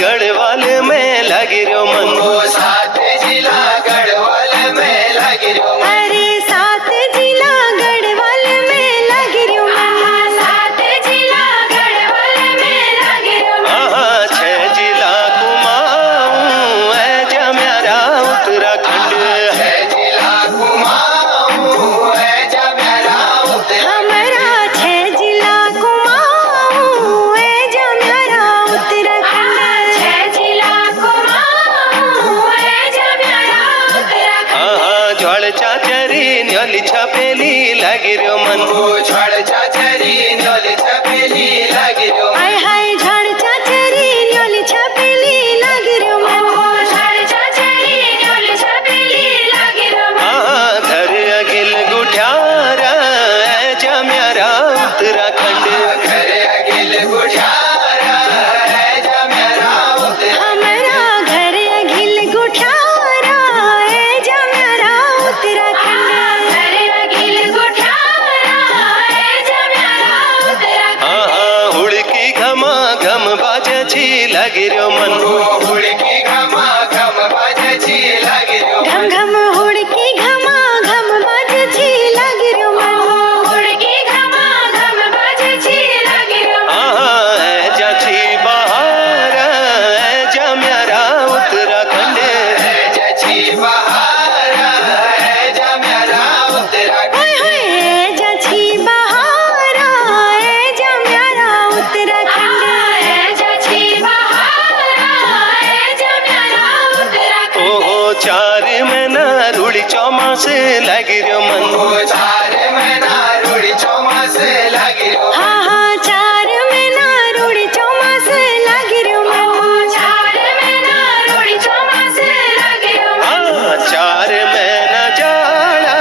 गढ़वाल में लगी रो मन। सात जिला गढ़वाल में लगी रो मन। अरे सात जिला गढ़वाल में लगी रो मन। सात जिला गढ़वाल में लगी रो मन। 6 जिला कुमाऊं है जम्यारा उत्तराखंड। 6 जिला कुमाऊं है जम्यारा उत्तराखंड। हमारा 6 जिला कुमाऊं है जम्यारा उत्तराखंड। 6 जिला कुमाऊं है जम्यारा उत्तराखंड। ज्वाल चाचरी न्योली छपेली लगी रो मन। छोड़ चाचरी न्योली छपेली लगी रो मन। हाय हाय झाड़ चाचरी न्योली छपेली लगी रो मन। झाड़ चाचरी न्योली छपेली लगी रो मन। घर अगिल गुठ्यारा है जम्यारा उत्तराखंड। घर अगिल गुठारा है जम्यारा उत्तराखंड। हमारा घर अगिल गुठारा है जम्यारा उत्तराखंड। घर अगिल गुठारा है जम्यारा उत्तराखंड। हुड़की घमा घम बाजी लगी रो मन। हुड़की घमा घम बाजी लगी रो मन। घम घम हुड़की घमा घम बाजी लगी रो मन। हुड़की घमा घम बाजी लगी रो मन। जाची बहार है जम्यारा उत्तराखंड। जची बहार है जम्यारा उत्तराखंड। ओए होए जाची बहारा है जम्यारा उत्तराखंड। जाची बहारा है जम्यारा उत्तराखंड। ओहो 4 महीना रूढ़ी चौमास लगी रो मन। 4 महीना रूढ़ी चौमास लगी रो मन। हाँ हाँ 4 महीना रूढ़ी चौमास लगी रो मन। 4 महीना रूढ़ी चौमास लगी रो मन। 4 महीना जाड़ा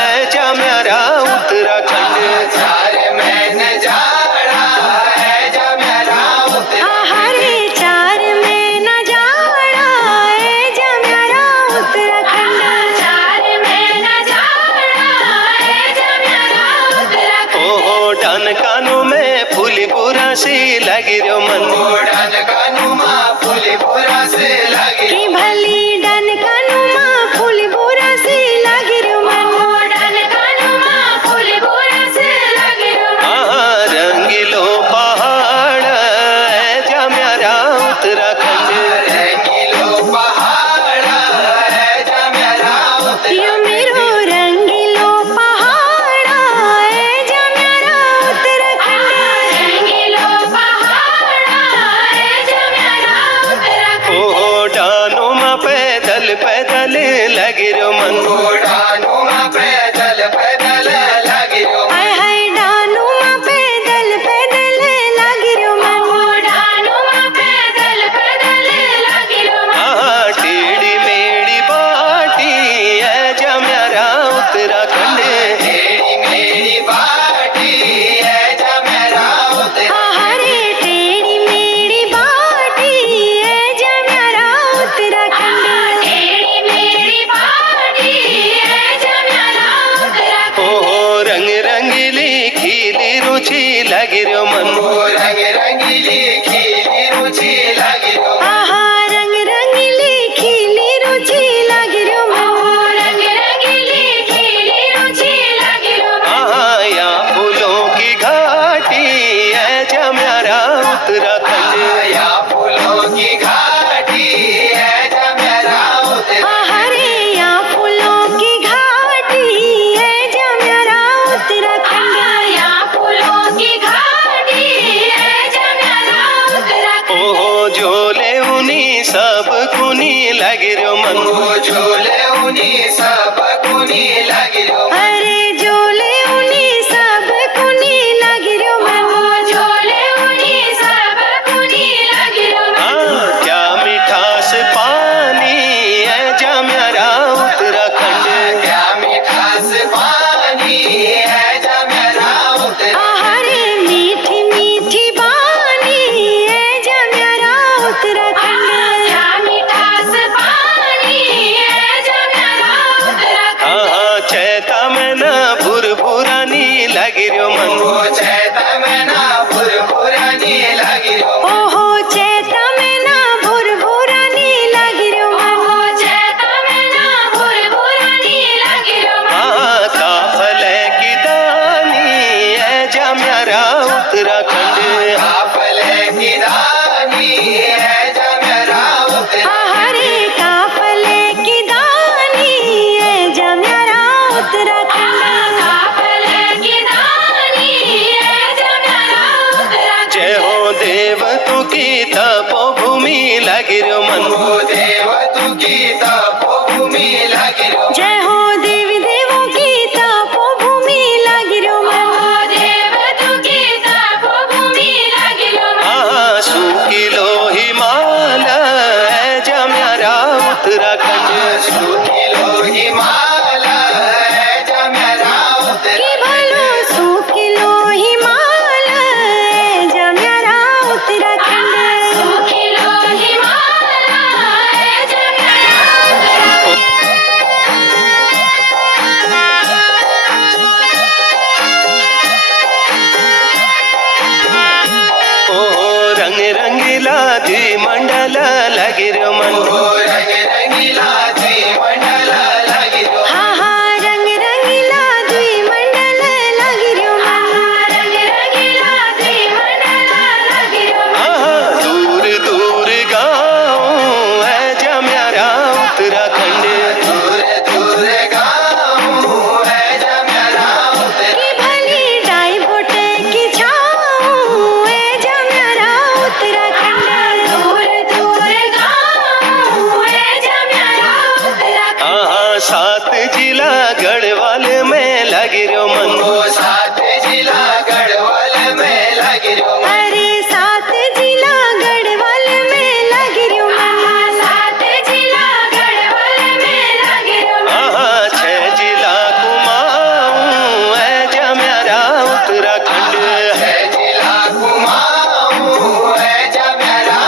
है जम्यारा उत्तराखंड। 4 महीने जाड़ा है जम्यारा उत्तराखंड। हरे 4 महीना जाड़ा है जम्यारा उत्तराखंड। 4 महीना जाड़ा है जम्यारा उत्तराखंड। ओहो डन कानों में फूली बुरा सी लगी रो मन। ओढ़न कानुमा फूली बुरा से लगी की भली डन कानुमा फूल बुरा से लगी रो मन। डन कानुमा फूल बुरा से लगी रो मन। रंगीलो पहाड़ है जम्यारा उत्तराखंड। रंगीलो पहाड़ है जम्यारा उत्तराखंड। यो मेरो रंगीलो पहाड़ है जम्यारा उत्तराखंड। रंगीलो पहाड़ है जम्यारा उत्तराखंड। ओहो डानों पैदल पैदल लगी रो मन। ओढ़ानुमा पैदल पैदल लगी रो मन। हाय हाय डानुमा पैदल पैदल लगी रो मन। डानुमा पैदल पैदल लगी रो मन। टेढ़ी मेढ़ी बाटी है जम्यारा उत्तराखंड। तेरी मेरी बाटी है जम्यारा उत्तराखंड। हरे टेढ़ी मेढ़ी बाटी है जम्यारा उत्तराखंड। टेढ़ी मेढ़ी बाटी है जम्यारा उत्तराखंड। ओहो रंग रंगीली खिली रुचि लगी रो मन। रंग रंगीली खिली रुचि लगी रो मन। आहा रंग रंगीली खिली रुचि लगी रो मन। रंग रंगीली खिली रुचि लगी रो मन। या फूलों की घाटी है जम्यारा उत्तराखंड। या फूलों की घाटी है जम्यारा उत्तराखंड। हरे यहाँ फूलों की घाटी है जम्यारा उत्तराखंड। यहाँ फूलों की घाटी है जम्यारा उत्तराखंड। ओहो झोले उनी सब कुनी लगी रो मन। झोले उनी सब कुनी लगी रो मन। अरे झोले उनी सब कुनी लगी रो मन। झोले उनी सब कुनी लगी रो मन। क्या मिठास पानी है जम्यारा उत्तराखंड। क्या मिठास पानी है जम्यारा उत्तराखंड। हरे मीठी मीठी बानी है जम्यारा उत्तराखंड। क्या मिठास पानी है जम्यारा उत्तराखंड। चैता में ओहो रंग रंगीला द्विमंडल लगी रे मन रंग रंगीला द्विमंडल लगी रो हा हा रंग रंगीला द्विमंडल लगी रो रंग रंगीला द्विमंडल लगी रो आहा दूर दूर गाँव है जम्यारा उत्तराखंड दूर दूर गाँव है जम्यारा की भली डाई बोटे की छाँव है जम्यारा उत्तराखंड दूर दूर गाँव है जम्यारा उत्तराखंड आहा सात जिला गढ़वाल में लगी रो मन सात जिला गढ़वाल में लगी रो अरे सात जिला गढ़वाल में लगी रो सात जिला गढ़वाल में लगी रो आहा छह जिला कुमाऊं है जम्यारा उत्तराखंड है जिला कुमाऊं है जम्यारा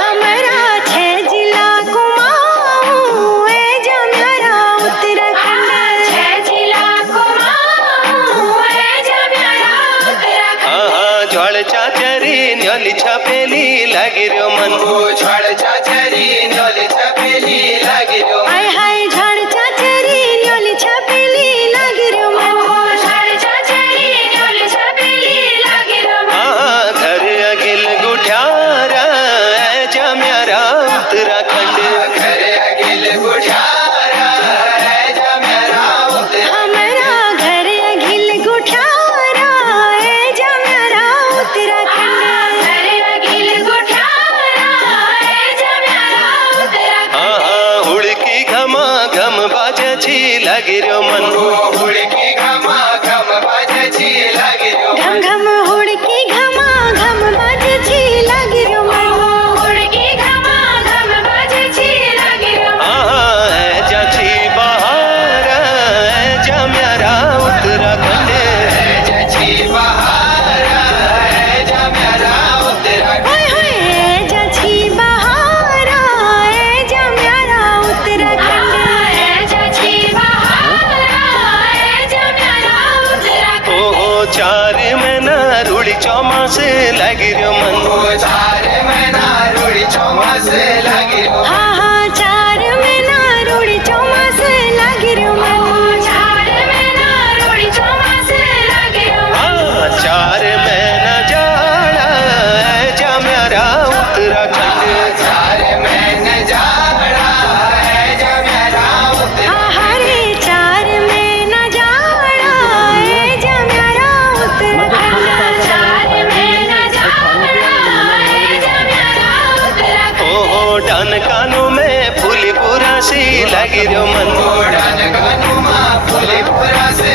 हमारा छह जिला कुमाऊं है जम्यारा उत्तराखंड छह जिला कुमाऊं है जम्यारा उत्तराखंड आहा ज्वाल चाचरी न्योली छपेली लगी रो मन छोड़ चाचरी न्योली छपेली लगी रो हाय हाय झाड़ चाचरी न्योली छपेली लगी रो झाड़ चाचरी न्योली छपेली लगी रो आहा घर अगिल गुठ्यारा है जम्यारा उत्तराखंड घर अगिल गुठारा है जम्यारा हमारा घर अघिल गुठारा है जम्यारा उत्तराखंड घर अघिल गुठारा है जम्यारा उत्तराखंड आहा हुड़की घमा घम बाजची लगी रो मन हुड़की घमा घम बाजची लगी रो घम घम हुड़की घमा घम बाजची लगी रो हुड़की घमा घम बाजची लगी रो आहा है जाची बहार है जम्यारा उत्तराखंड जची बहार है जम्यारा उत्तराखंड हाय हाय जाची बहारा है जम्यारा उत्तराखंड है जाची बहारा है जम्यारा उत्तराखंड ओहो चार महीना रूड़ी चौमास लगी रो मन चार महीना रूड़ी चौमास लगी रो हा हा चार महीना रूड़ी चौमास लगी रो चार महीना रूड़ी चौमास लगी रो हाँ, चार महीना जाड़ा है जम्यारा उत्तराखंड चार महीने जाड़ा है जम्यारा हरे चार महीना जाड़ा है जम्यारा उत्तराखंड चार महीना जाड़ा है जम्यारा उत्तराखंड ओहो डान कानों में फूली पूरा सी लगी रो मन उड़ान कानुमा फूलीपुरा से